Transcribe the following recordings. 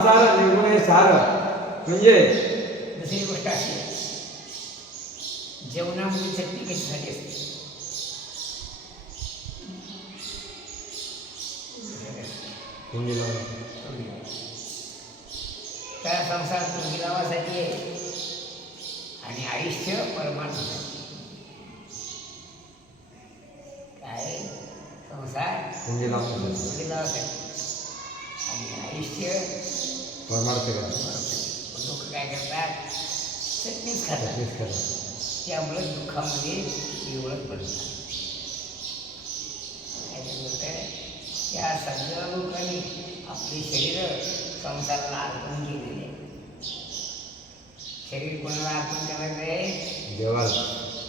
सार निर्गुण सार म्हणजे दुसरी गोष्ट अशी जेवणामध्ये चटणी कशासाठी असते? त्या संसार तोंडी लावासाठी आहे आणि आयुष्य परमार्थासाठी. काय संसार तोंडी लावासाठी आणि आयुष्य परमार्थासाठी. लोक काय करतात? चटणीच खातात. त्यामुळे दुःखामध्ये निवडत पडतात. त्या सगळ्या लोकांनी आपले शरीर संसाराला अर्पण केलेले आहे. शरीर कोणाला अर्पण करायचं आहे? देवाला.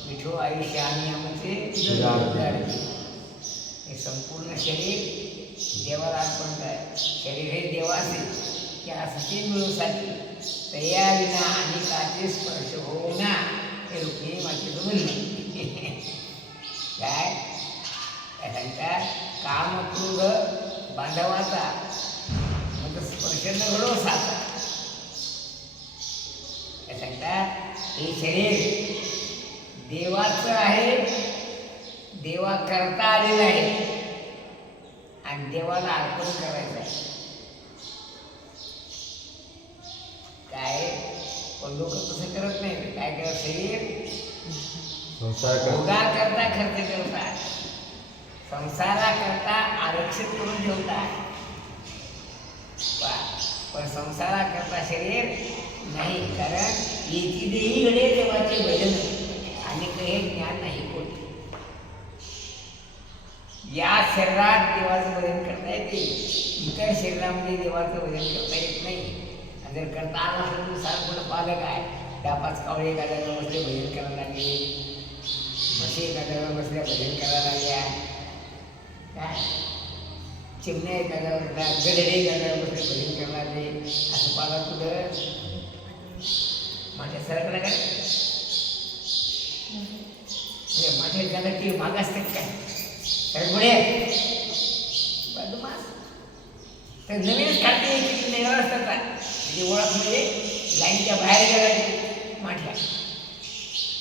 विठो आयुष्य आणि आमचे हे संपूर्ण शरीर देवाला अर्पण करायचं. शरीर हे देवाचे त्यासाठी मिळूसाठी तयाविना आणि काचे स्पर्श होऊना हे रुक्मिणी मातेचं म्हणणं. काय सांगतात? कामक्रोध बांधवाचा मग स्पर्श न घडो साचा. काय सांगतात? हे शरीर देवाचं आहे, देवा करता आलेलं आहे आणि देवाला अर्पण करायचं आहे. काय पण लोक तसं करत नाही. काय करत? शरीर भोगा करता खर्च करतात, संसाराकरता आरक्षित करून ठेवतात. पण संसाराकरता शरीर नाही. कारण याची देही घडे देवाचे भजन आणि काही ज्ञान नाही होत. या शरीरात देवाचं भजन करता येते, इतर शरीरामध्ये देवाचं भजन करता येत नाही. आणि जर करता आला असेल तर सारं कुठं पालक आहे. 4-5 कावळे एका जागेवर बसले भजन करायला लागले, म्हशी एका जागेवर बसल्या भजन करायला लागल्या, काय चिमण्या एका जागेवर गडे एका जागेवर बसले भजन करायला लागले. असं पाला कुठं माझ्या सरकला काय? माझ्या झालं की माग असतात काय? तर पुढे बदमास तर नवीनच काढते नेणार असतात का? म्हणजे ओळख म्हणजे लाईनच्या बाहेर गेला माठ्या.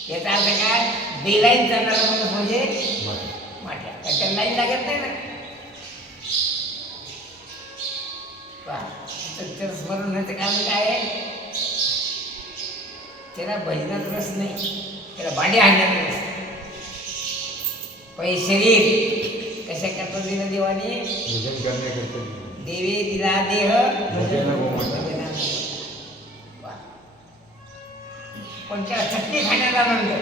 याचा अर्थ काय? बेलाईन चालणारा माणूस म्हणजे माठ्या. त्याच्या लाईन लागत नाही ना. तर स्मरण होण्याचं काम काय आहे? त्याला भजनात रस नाही, त्याला भांडे आणण्यात रस. पै शरीर कशा करता दिलं देवाने? भजन करण्याकरता. देवी दिला देह पण त्याला चटणी खाण्याचा म्हणतो.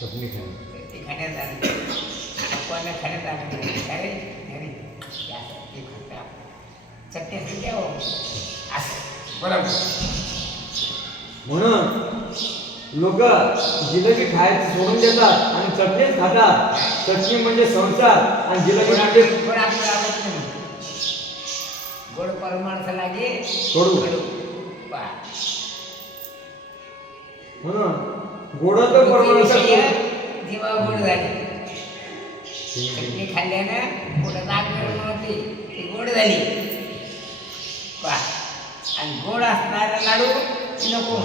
चटणी खाण्यात आलं आपण खाण्यात आलं काय चटणी असते द्या असं बरोबर. म्हणून लोक जिलेबी खायचं सोडून देतात आणि चटणीच खातात. चटणी म्हणजे संसार आणि जिलेबी म्हणजे गोड आपल्याला आवडत नाही. गोड परमार्थ लागे कडू. म्हणून गोड तर परमार्थ जेव्हा गोड झाली चटणी खाल्ल्यानं पोटात आग निर्माण होते, ती गोड झाली. आणि गोड असणारा लाडू नको.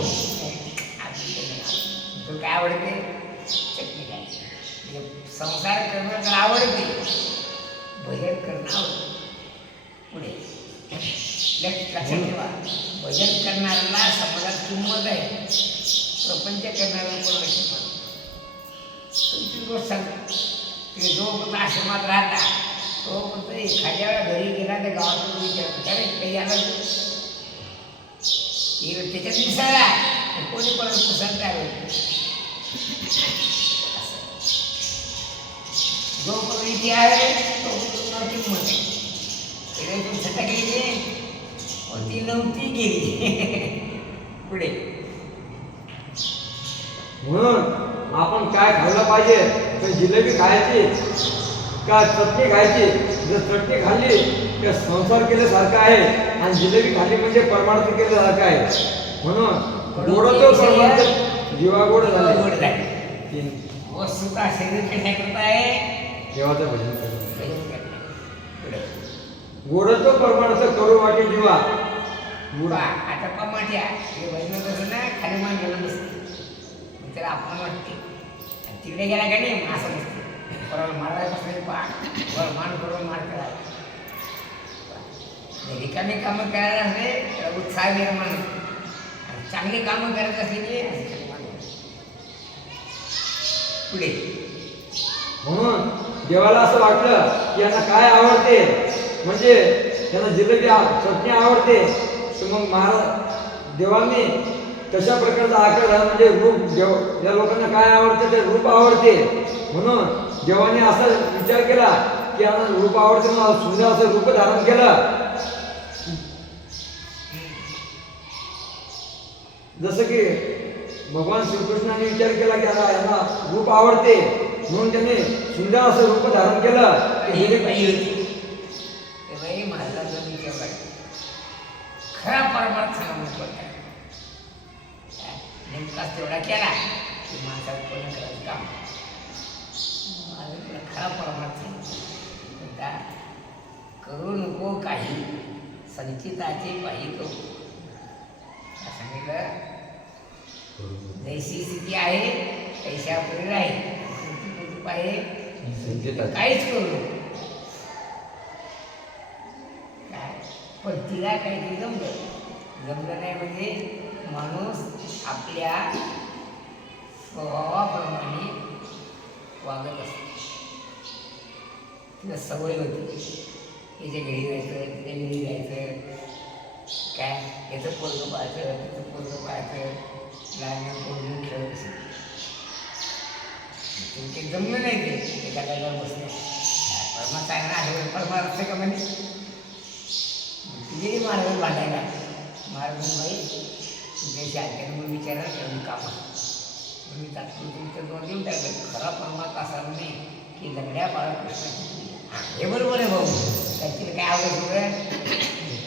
तो काय आवडते? चटणी काय. संसार करणं तर आवडते, भजन करणं आवडते. पुढे लक्षात ठेवा, भजन करणाऱ्याला समाजात किंमत आहे, प्रपंच करणाऱ्याला कोणाला किंमत. तुमची गोष्ट सांगतो. ते जो पण आश्रमात राहता तो पण एखाद्या वेळा घरी गेला त्या गावातून विचारतो काय काही आला त्याच्यात मिसळला कोणी पण पुसत काय होईल. जो पण इथे आहे तो किंमत आहे. त्याच्यातून सटा गेली पण ती नव्हती गेली. पुढे म्हणून आपण काय खाल्लं पाहिजे? तर जिलेबी खायची का चटणी खायची? जर चटणी खाल्ली तर संसार केल्यासारखं आहे आणि जिलेबी खाल्ली म्हणजे परमार्थ केल्यासारखं आहे. म्हणून गोड तो परमार्थ जीवा गोड झाले. वस्तुता शरीर कशा करता आहे? देवाचं भजन करत. गोडतो परमाणाचं करू वाटे जीवा बुडा आता पमाट्या हे बहिण कसं ना खाली मान गेलं नसते मग त्याला अपमान वाटते आणि तिकडे गेला का नाही असं नसते परत मारायला बसले पाठ वर मान करून मार करायला रिकामी कामं करायला असले तर उत्साह निर्माण होतो आणि चांगली कामं करत असली की पुढे म्हणून देवाला असं वाटलं की यांना काय आवडते म्हणजे त्यांना जिलेबी चटणी आवडते तर मग महाराज देवांनी तशा प्रकारचा आकार झाला म्हणजे रूप देव या लोकांना काय आवडते ते रूप आवडते म्हणून देवाने असा विचार केला की यांना रूप आवडते म्हणून सुंदर असं रूप धारण केलं जसं की भगवान श्रीकृष्णाने विचार केला की आता यांना रूप आवडते म्हणून त्यांनी सुंदर असं रूप धारण केलं की ही बाई होती ते बाई महाराजांचा विचार लागला खरा परमार्थ सांगून नेमकाच तेवढा केला की माणसाला पूर्ण करायचं काम तुला खरा परमार्थ सांगितला करू नको काही संचिताचे पायी करू सांगितलं जैसी स्थिती आहे तैशापुढे राहील आहे काहीच करू नको काय पण तिला काहीतरी जमलं नाही म्हणजे माणूस आपल्या स्वभावाप्रमाणे वागत असतो तिला सवय होती याच्या घरी जायचं तिच्या घरी जायचं काय याचं पोरगं पाहायचं तिचं पोरगं पाहायचं लहान पोरगं खेळत असेल ते जमलं नाही ते एका जागेवर बसलं परमा चांगला आहे परमा असतं का म्हणजे तिथे महाराज भांडायला महाराज बाई तुमच्याशी ऐकायला म्हणून विचारा एवढी कामं मी तात्पुरतं तुमचं दोन देऊन टाकलं खरा परमार्थ असा नाही की लग्या बाळकृष्ण हे बरोबर आहे भाऊ त्याची काय आवडत होतं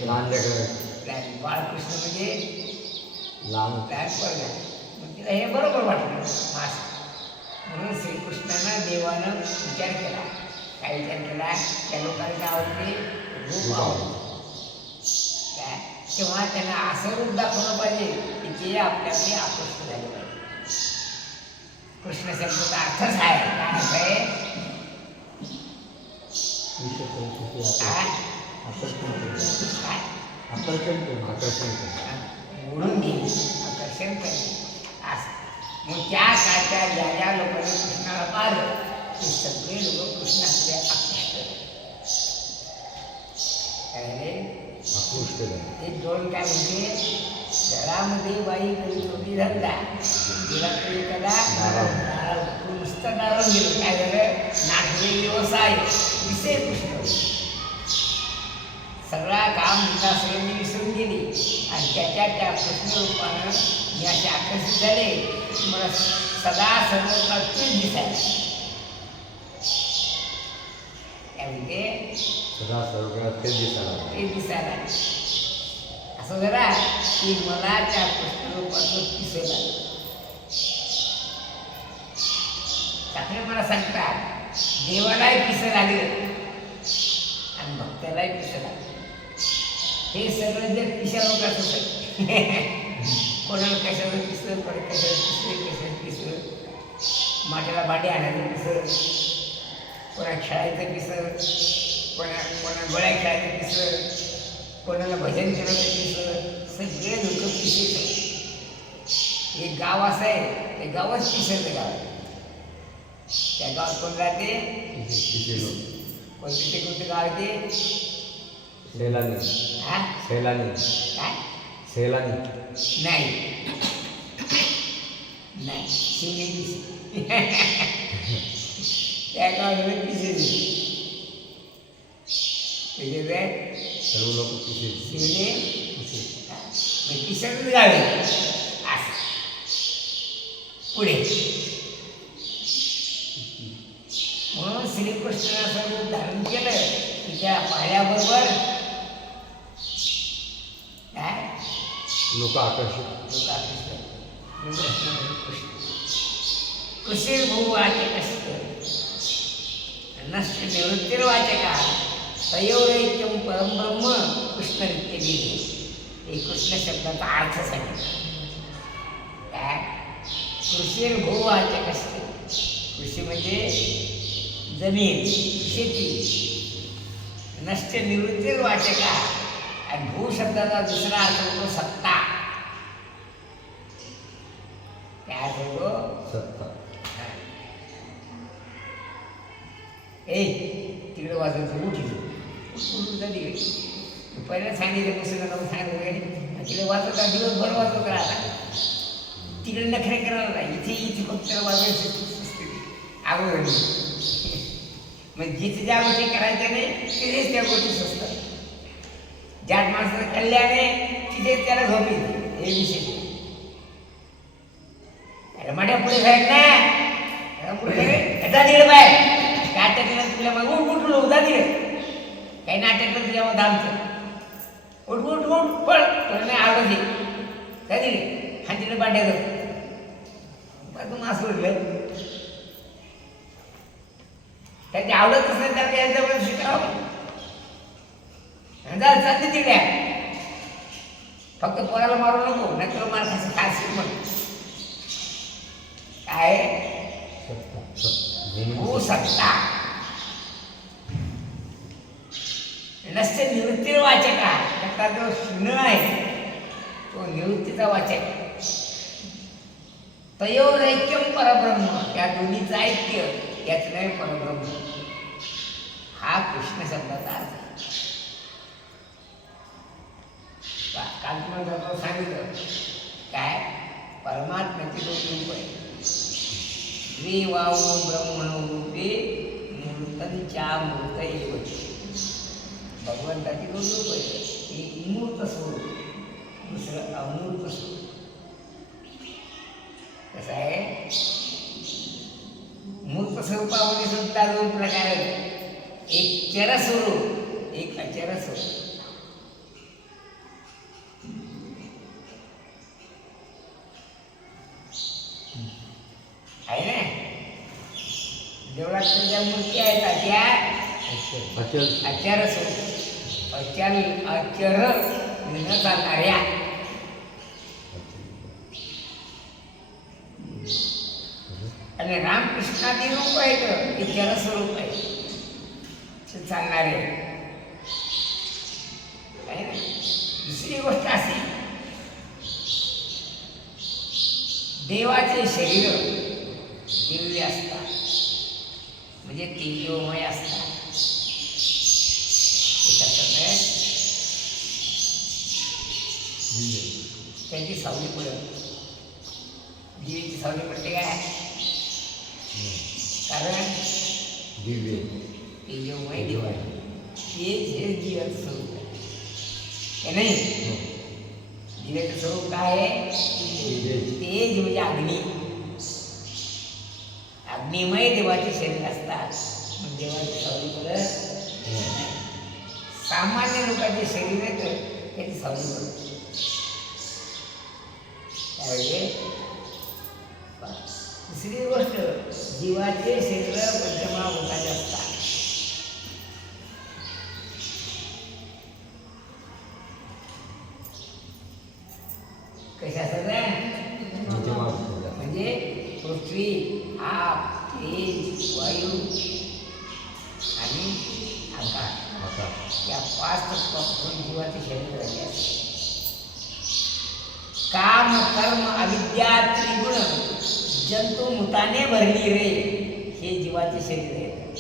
लहान बाळकृष्ण म्हणजे लहान पोरगा मग तिला हे बरोबर वाटलं मास म्हणून श्रीकृष्णानं देवानं विचार केला काय विचार केला त्या लोकांना आवडते रूप आवडते काय तेव्हा त्यांना असं रूप दाखवलं पाहिजे की ते आपल्याकडे आकृष्ट झाले पाहिजे कृष्ण शब्दाचा अर्थच आहे काय आहे ओढून घेणे आकर्षण करणे असं मग त्या काळच्या ज्या ज्या लोकांनी कृष्णाला पाहिलं ते सगळे लोक कृष्णाकडे आकृष्ट एक दोन काय म्हणते घरामध्ये बाई कधी कधी धंदा तिला तरी एखादा नुसतं नाराज गेलं काय झालं नाटवे व्यवसाय विषय कृष्ण सगळा काम तिला सगळ्यांनी विसरून गेली आणि त्याच्या त्या कृष्णरूपानं मी असे आकर्षित झाले की मला सदा सर्व तेच दिसायला त्यामध्ये सदा सर्व तेच दिसायला असं जरा की मला त्या कृष्णरूपाचं दिसायला त्यामुळे मला सांगतात देवालाही पिसं लागलं आणि भक्तालाही पिसं लागलं हे सगळं जग पिशा लोकांचं होतं कोणाला कशाचं पिसं कोणाला कशाचं पिसं माठाला भांडी आणायचं पिसं कोणा खेळायचं पिसं कोणा गोळ्या खेळायचं पिसं कोणाला भजन करायचं पिसं सगळे लोक पिसे एक गाव असं आहे ते गावच पिसाचं गाव आहे त्या गावात कोण राहते कोणते ते कोणतं गाव आहे ते सैलानी नाही शिवने त्या गावाला पिसे सर्व लोक शिवने पिसच गावे असं पुढे म्हणून श्रीकृष्णानं सर्व धारण केलं की त्या पाहल्याबरोबर काय लोक आकर्षित कृषी भू वाचक असत नष्ट निवृत्तीर वाचका तयोरैक्यम परमब्रह्म कृष्ण इत्यादी हे कृष्ण शब्दाचा अर्थ सांगितला. काय कृषीर भूवाचक असते. कृषी म्हणजे जमीन, शेती. नष्ट निवृत्तीर वाचका. आणि भू शब्दाचा दुसरा अर्थ होतो सत्ता. काय अर्थ होतो? सत्ता. ए तिकडे वाजवायचं उठीचं झाली. पहिल्या सांगितलं पुस्तकाला सांगितलं वगैरे तिकडे वाजवता दिवसभर वाजवत राहता. तिकडे नखरे करायला नाही. इथे फक्त वाजवायची अगोदर. मग जिथे ज्या गोष्टी करायच्या नाही तिथेच त्या गोष्टी सुचतात. ज्या माणसाचं कल्याण आहे तिथेच त्याला झोप येते. हे विषय अरे मोठ्या पुढे साहेब ना पुढे जा तिकडे बाहेर. काय टाकलं तुला मग उठलो उदा दिले काही नाटक तुझ्या मग आमचं उठ उठ उठ पळ तुला नाही आवडत दे काय दिले हा तिकडे बांधायचं तू मास उठलं त्याची आवडत असेल तर त्यांच्यावर शिकावं. जा चालते तिकडे फक्त पोराला मारू नको नाही तुला मार खास खास म्हण काय हो सत्ता. नसते निवृत्ती वाचका. त्याचा जो शून्य आहे तो निवृत्तीचा वाचक. तयोरैक्यम परब्रह्म. त्या दोन्हीचं ऐक्य याच नाही परब्रह्म. हा कृष्ण शब्दाचा अर्थ. काल तुम्हाला सांगितलं काय परमात्म्याचे दोन रूप आहे. श्रीवाऊ ब्रह्मणो रूपे मूर्तंच्या मूर्त एव. भगवंताची दोन रूप आहे. एक मूर्त स्वरूप दुसरं अमूर्त स्वरूप. कसं आहे मूर्त स्वरूपामध्ये सुद्धा दोन प्रकार आहेत. एक चर स्वरूप एक अचर स्वरूप. आहे ना देवळात ज्या मूर्ती आहेत त्या अचर स्वरूप. अचर न चालणाऱ्या. आणि रामकृष्णादी रूप आहेत ते चर स्वरूप आहे चालणारे आहे ना. दुसरी गोष्ट अशी देवाचे शरीर दिव्य असतात म्हणजे तेजोमय असतात. त्यांची सावली पडत. दिव्याची सावली पडते काय कारण दिव्य तेजोमय देव आहे. तेज हे दिव्याचं स्वरूप आहे नाही. दिव्याचं स्वरूप काय आहे? तेज म्हणजे अग्नी. अग्निमय देवाचे शरीर असतात. मग देवाची सावली पडत नाही. सामान्य लोकांचे शरीर आहे तर त्याची सावली पडत. दुसरी गोष्ट जीवाचे शरीर पंचमहाभूताचे असतात. कशा सगळ्या म्हणजे पृथ्वी आप तेज वायू आणि आकाश या पाच तत्वापासून जीवाचे शरीर राहिले असते. काम कर्म अविद्या त्रिगुण जंतू मुताने भरली रे हे जीवाचे शरीर आहे.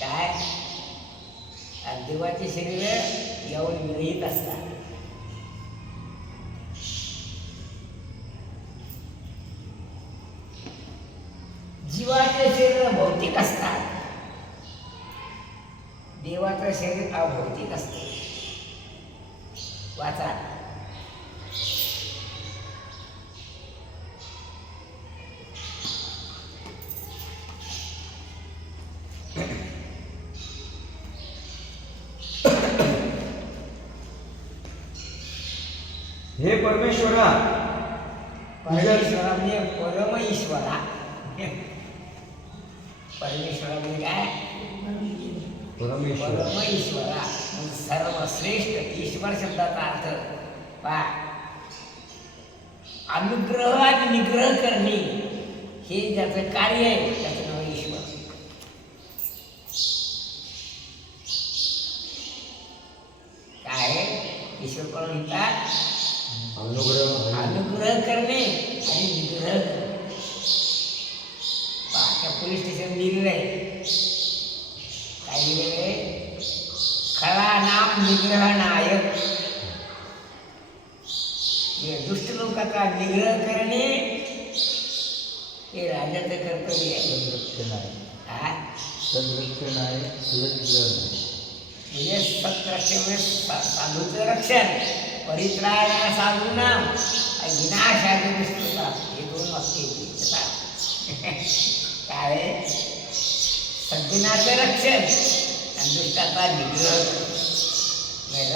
काय देवाचे शरीर यावर विरहित असतात. जीवाचे शरीर भौतिक असतात. देवाचं शरीर अभौतिक असते. वाचा हे परमेश्वरा. परमेश्वरा म्हणजे परम ईश्वरा. परमेश्वरामध्ये काय परमेश्वर परमेश्वरा म्हणजे सर्वश्रेष्ठ ईश्वर शब्दाचा अर्थ पहा अनुग्रह आणि निग्रह करणे हे ज्याचं कार्य आहे त्याचं नाव आहे ईश्वर. काय आहे? ईश्वर कोण म्हणतात? अनुग्रह करणे आणि निग्रह करणे. त्या पोलीस स्टेशन लिहिलेलं आहे काय लिहिलेलं आहे? खरा नाम निग्रह नायक. दुष्ट लोकांचा निग्रह करणे हे राजाचं कर्तव्य आहे. संरक्षण आहे म्हणजे सत्रक्षण साधूचं रक्षण, परित्राण साधूना विनाशाचे दुष्टता. हे दोन वाक्य काय सज्जनाचं रक्षण आणि दुष्टाचा निग्रह.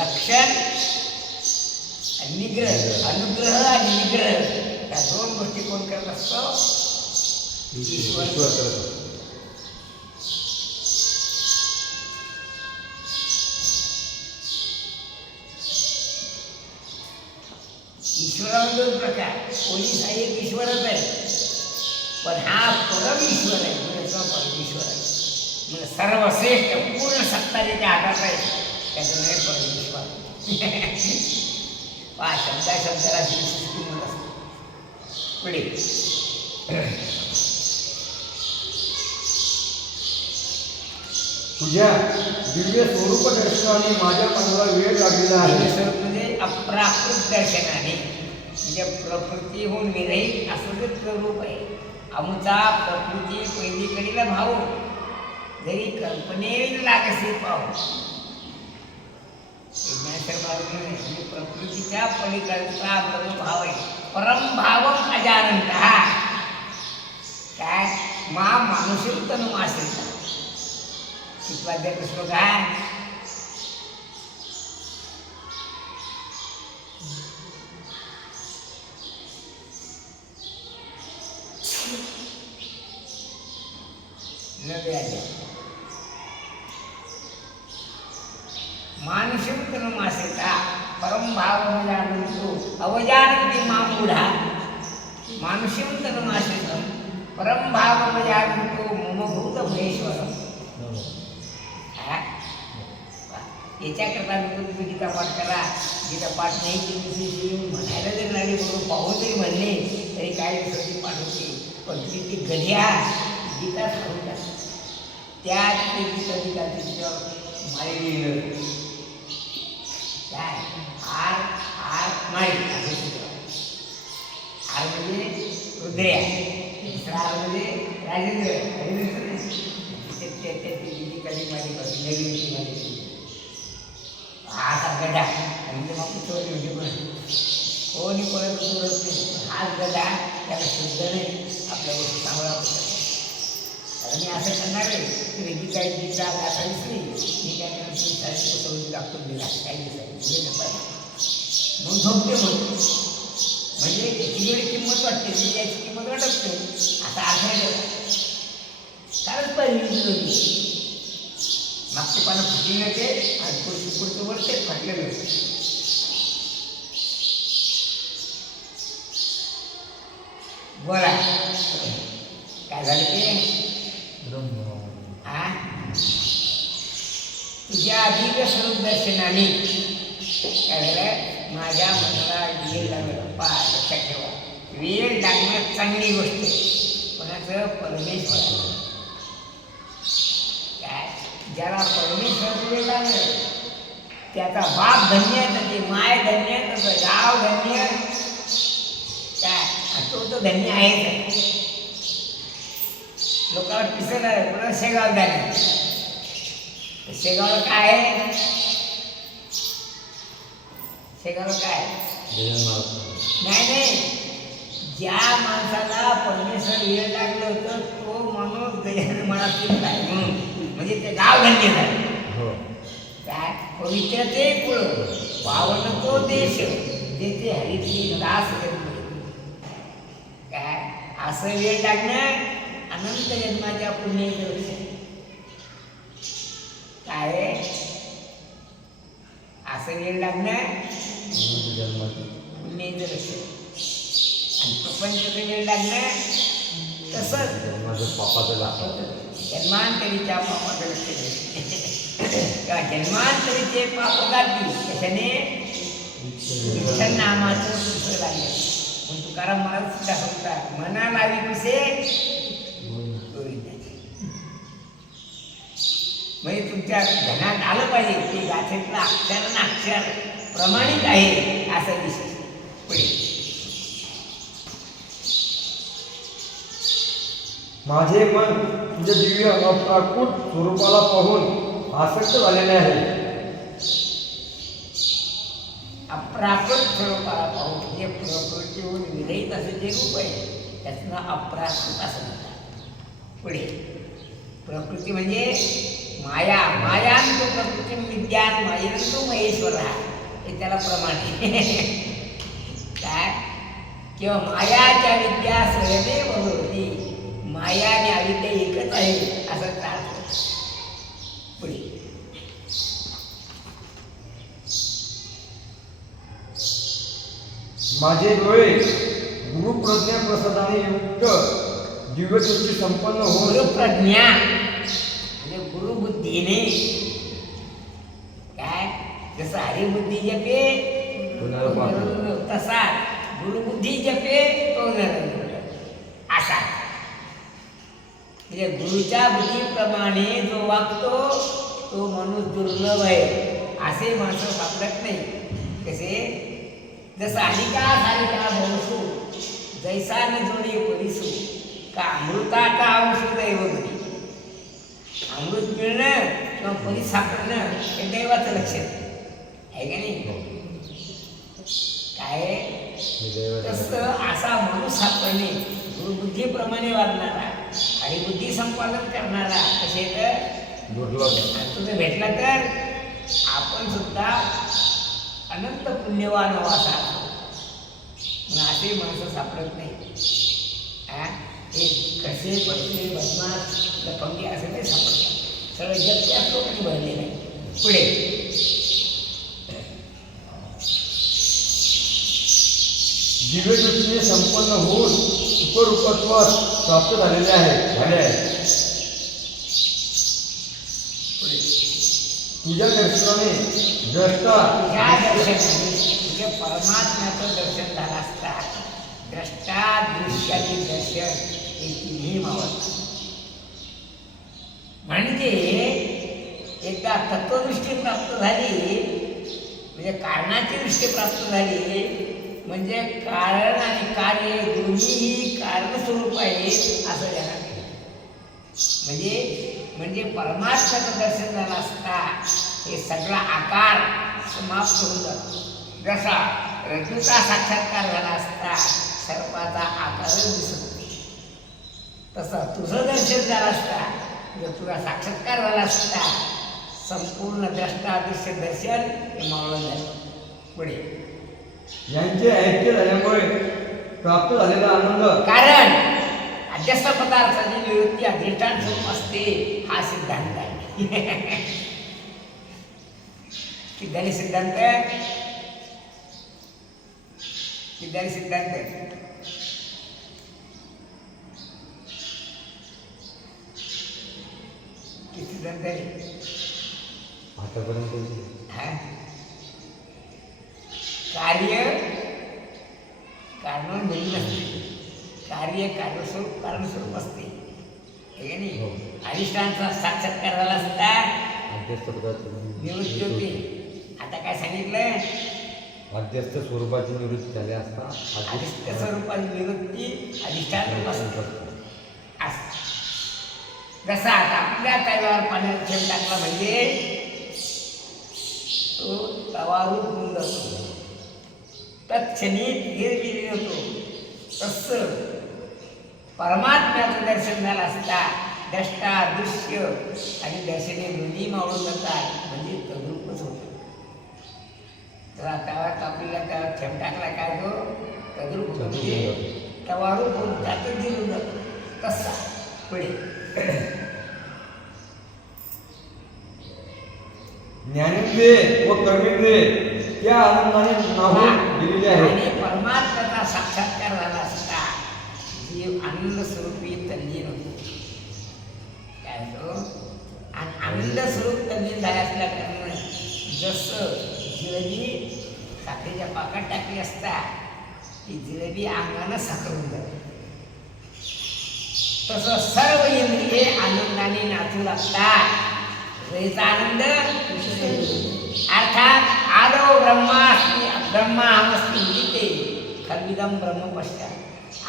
रक्षण आणि निग्रह, अनुग्रह आणि निग्रह या दोन गोष्टी कोण करत असतो? ईश्वर. ईश्वरामध्ये दोन प्रकार. पोलीस हा एक ईश्वरच आहे, पण हा परम ईश्वर आहे म्हणजे परमेश्वर आहे. म्हणजे सर्वश्रेष्ठ पूर्ण सत्ता ज्याच्या हातात आहे त्याचं नाही परमेश्वर. शब्दाला सृष्टी म्हणत असते. पुढे तुझ्या दिव्य स्वरूप दर्शनाने माझ्या मनाला वेळ लागलेला आहे. स्वरूप म्हणजे अप्राकृत दर्शनाने म्हणजे प्रकृतीहून विरहित असं जे स्वरूप आहे. आमचा प्रकृती पहिलीकडीला भाऊ जरी कल्पनेला लागसे पाहू म्हणजे प्रकृतीच्या पलीकडचा भाव आहे. परमभाव अजानंत काय मा मानुषयुक्त आश्रित. कितवाध्याय श्लोक आहे? मानुषयुक्तमाश्रिता परमभावमजानन्तु अवजानन्ति मामूढा. मानुषयुक्तमाश्रितं परमभावमजानन्तु मम भूतमहेश्वरम्. याच्याकरता तुम्ही गीता पाठ करा. गीता पाठ नाही केली म्हणायला जरी लागली बरोबर पाहून जरी म्हणले तरी काय दिवसाची पाठ होते. पण तुम्ही ती गध्या गीता सांगून द्या त्या गीता तिच्यावर माळी लिहिलं काय आर आर माळी असं. आर म्हणजे रुद्र्या, दुसरा आर म्हणजे राजेंद्र. कधी माझी नवीन माझी हाच गडा म्हणजे मग चोरी होती पण कोणी कोणाचं चोरत नाही. हाच गडा त्याला शुद्ध नाही आपल्या गोष्टी चांगला होतं. कारण मी असं करणार आहे की जी काही गीता गाथा दिसली मी काय करणार साडी दाखवून दिला काही दिसायचं मग झोपते म्हणतो. म्हणजे किती वेळी किंमत वाटते त्याची किंमत वाटत नाही आता अर्थ कारण पहिली होती. मागचे पानं फुटली नव्हते आणि पुढचं वर ते फाटलेलं होते. बोला काय झालं ते? तुझ्या दिव्य स्वरूप दर्शनाने काय झालं? माझ्या मनाला वेळ लागलं. लक्षात ठेवा, वेळ लागणं चांगली गोष्ट आहे. कोणाचं? परमेश्वर. काय ज्याला परमेश्वर वेळ लागलं त्याचा बाप धन्य आहे, त्याची माय धन्य आहे, त्याचं गाव धन्य काय तो धन्य आहेच. लोकांना पिसत आहे पुन्हा शेगाव झाले. शेगावला काय आहे? शेगावला काय नाही. ज्या माणसाला परमेश्वर वेळ लागलं होतं तो माणूस गजानन मनातील काय म्हणून म्हणजे ते गाव धन्य झाले. काय पवित्र ते कुळ पावन तो देश जेथे हरिची दास काय असं वेळ लागणं अनंत जन्माच्या पुण्याचं लक्षण काय आहे? असं वेळ लागणं पुण्याचं लक्षण आणि प्रपंचाचं वेळ लागणं तसंच जन्मांतरीच्या पापाचं लक्षण किंवा जन्मांतरीचे पाप गाठी त्याच्याने विठ्ठल नामाचं पुस्तक लागलं. पण तुकाराम महाराज सुद्धा सांगतात मना लावी पिसे गोविंदाचे. म्हणजे तुमच्या ध्यानात आलं पाहिजे की गाथेतलं अक्षर ना अक्षर प्रमाणित आहे असं दिसेल. पुढे माझे मन तुझ्या दिव्य अप्राकृत स्वरूपाला पाहून आसक्त झालेले आहे. अप्राकृत स्वरूपाला पाहून म्हणजे प्रकृतीहून विरहित असं जे रूप आहे त्याचं नाव अप्राकृत असं म्हणतात. पुढे प्रकृती म्हणजे माया मायान तो प्रकृती विद्यान मायेन तो महेश्वर हे त्याला प्रमाण आहे. काय किंवा मायाच्या विद्या स्वयमेव भवती माया आणि अविद्या एकच आहे असं अर्थ. पुढे माझे डोळे गुरुप्रज्ञा प्रसादाने युक्त दिव्यदृष्टी संपन्न होऊन गुरुप्रज्ञा म्हणजे गुरुबुद्धीने काय जसं हरिबुद्धी जपे तसा गुरुबुद्धी जपे तो असा. म्हणजे गुरुच्या बुद्धीप्रमाणे जो वागतो तो माणूस दुर्लभ आहे. असे माणसं सापडत नाही. कसे जसं अनिका सारिका भवसू जैसा न जोडी परिसू का अमृताचा अंश दैव म्हणे. अमृत मिळणं किंवा परी सापडणं हे दैवाचं लक्षण आहे का नाही. काय तसं असा माणूस सापडणे गुरुबुद्धीप्रमाणे वागणारा आणि बुद्धी संपादन करणारा कसे तर तुम्ही भेटला तर आपण सुद्धा अनंत पुण्यवान व्हावा. मग असे माणसं सापडत नाही. हे कसे पैसे बदमाश लफंगे असे नाही सापडतात. सगळं जग त्याच लोकांनी भरले नाही. पुढे दिव्यदृष्टीने संपन्न होऊन उपरूपत्वास प्राप्त झालेले आहे. तुझ्या दर्शनाने द्रष्टा तुझ्या दर्शनाने तुझ्या परमात्म्याचं दर्शन झालं असता द्रष्टा दृश्याचे दर्शन हे तिन्ही मावत. म्हणजे एकदा तत्वदृष्टी प्राप्त झाली म्हणजे कारणाची दृष्टी प्राप्त झाली म्हणजे कारण आणि कार्य दोन्हीही कारणस्वरूप आहे असं ध्यानात ठेवा. म्हणजे परमात्म्याचं दर्शन झालं असता हे सगळा आकार समाप्त होऊन जातो. जसा रज्जूचा साक्षात्कार झाला असता सर्पाचा आकारच दिसत नाही तसं तुझं दर्शन झालं असता जर तुझा साक्षात्कार झाला असता संपूर्ण द्रष्टादृश्य दर्शन हे मावळून झालं. पुढे यांचे ऐक्य झाल्यामुळे प्राप्त झालेला आनंद कारण अध्यस्त पदार्थाची निवृत्ती अधिष्ठान स्वरूप असते हा सिद्धांत आहे. किती सिद्धांत किती सिद्धांत किती सिद्धांत आहे आतापर्यंत. कार्य कारण मिळून नसते. कार्य कारणस्वरूप असते हे का नाही. अधिष्ठानचा साक्षात्कार झाला असता निवृत्ती होते. आता काय सांगितलं अध्यस्त स्वरूपाची निवृत्ती झाली असता अधिष्ठ स्वरूपाची निवृत्ती अधिष्ठान जसा आता आपल्या तव्यावर पाण्याचा थेंब टाकला म्हणजे तो तवा होऊन जातो तत्क्षणी हिरविली होतो. तसं परमात्म्याचं दर्शन झालं असता द्रष्टा दृश्य आणि दर्शने दोन्ही मावळून जातात म्हणजे तद्रूपच होतं. तर तव्यात आपल्याला त्याला थेंब टाकला काय तो तद्रूप म्हणजे तवारूप होऊन त्यातच दिलं जातो. तसा पुढे ज्ञानेंद्रिये व कर्मेंद्रिये त्या आनंदाने नाहून गेलेली आहे. आणि परमात्म्याचा साक्षात्कार झाला असता जीव आनंद स्वरूपी तल्लीन होतो. काय होतो? आणि आनंद स्वरूप तल्लीन झाले असल्या कारणानं जसं जिलेबी साखरेच्या पाकात टाकली असता ती जिलेबी अंगानं साखरून जाते, तसं सर्व इंद्रिये आनंदाने नाचू लागतात. हृदयचा आनंद अर्थात आदौ ब्रह्मास्मी ब्रह्माहमस्मी गीते खल्विदम ब्रह्म पश्चात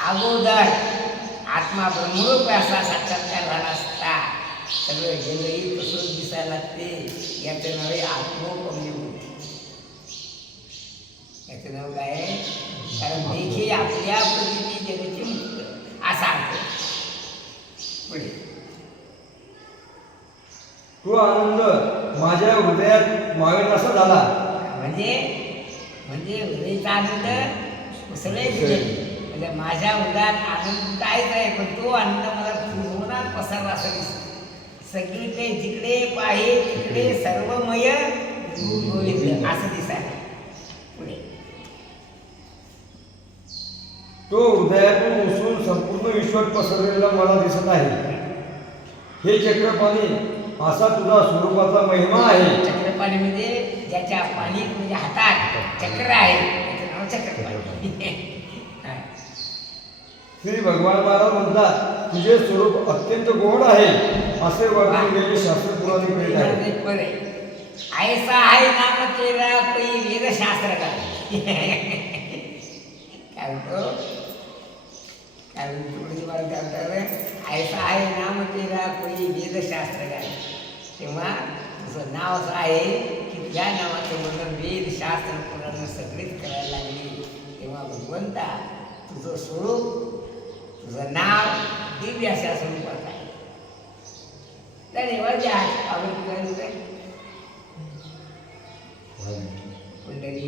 अगोदर आत्मा ब्रह्मरूप असा साक्षात्कार झाला असता सगळं जगही तसंच दिसायला लागते. याचं नाव आहे आत्मोपम्य. याचं नाव काय आहे? कारण देखे आपल्या प्रतीची जगाची मुक्त असा अर्थ. पुढे तो आनंद माझ्या हृदयात मावेल असा झाला. म्हणजे म्हणजे हृदयचा आनंद सगळे म्हणजे माझ्या हृदयात आनंद कायच आहे, पण तो आनंद मला पूर्णात पसरला असं दिसतो. सगळीकडे जिकडे पाहे तिकडे सर्वमय गोविंद असं दिसायला. पुढे तो हृदयातून उचलून संपूर्ण विश्वात पसरलेला मला दिसत आहे. हे चक्रपाणी असा तुझा स्वरूपाचा महिमा आहे. चक्रपाणी म्हणजे ज्याच्या पाणी म्हणजे हातात चक्र आहे त्याचं नाव चक्रपाणी. श्री भगवान महाराज म्हणतात तुझे स्वरूप अत्यंत गोड आहे असे वर्णन केलेले शास्त्र पुराणे करीत आहे. ऐसा आहे नाम तेरा कोई वेदशास्त्र का. काय म्हणतो? काय म्हणतो? ऐसा आहे नाम तेरा कोई वेदशास्त्र का. तेव्हा तुझं नाव असं आहे की त्या नावाचं वर्णन वेदशास्त्र पुराण सगळेच करायला लागले. तेव्हा भगवंता तुझं स्वरूप तुझं नाव दिव्य अशा स्वरूपात आहे. त्या देवाची आवडती कुंडली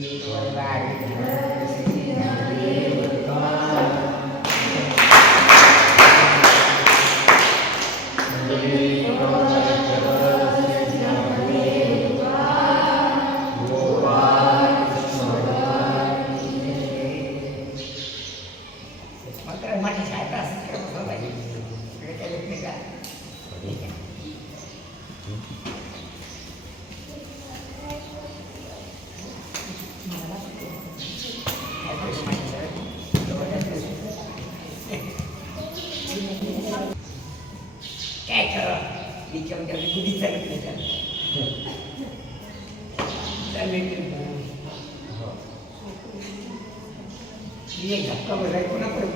काय करा बुद्धी चालत नाही एक धक्का बघाय कोणा पडत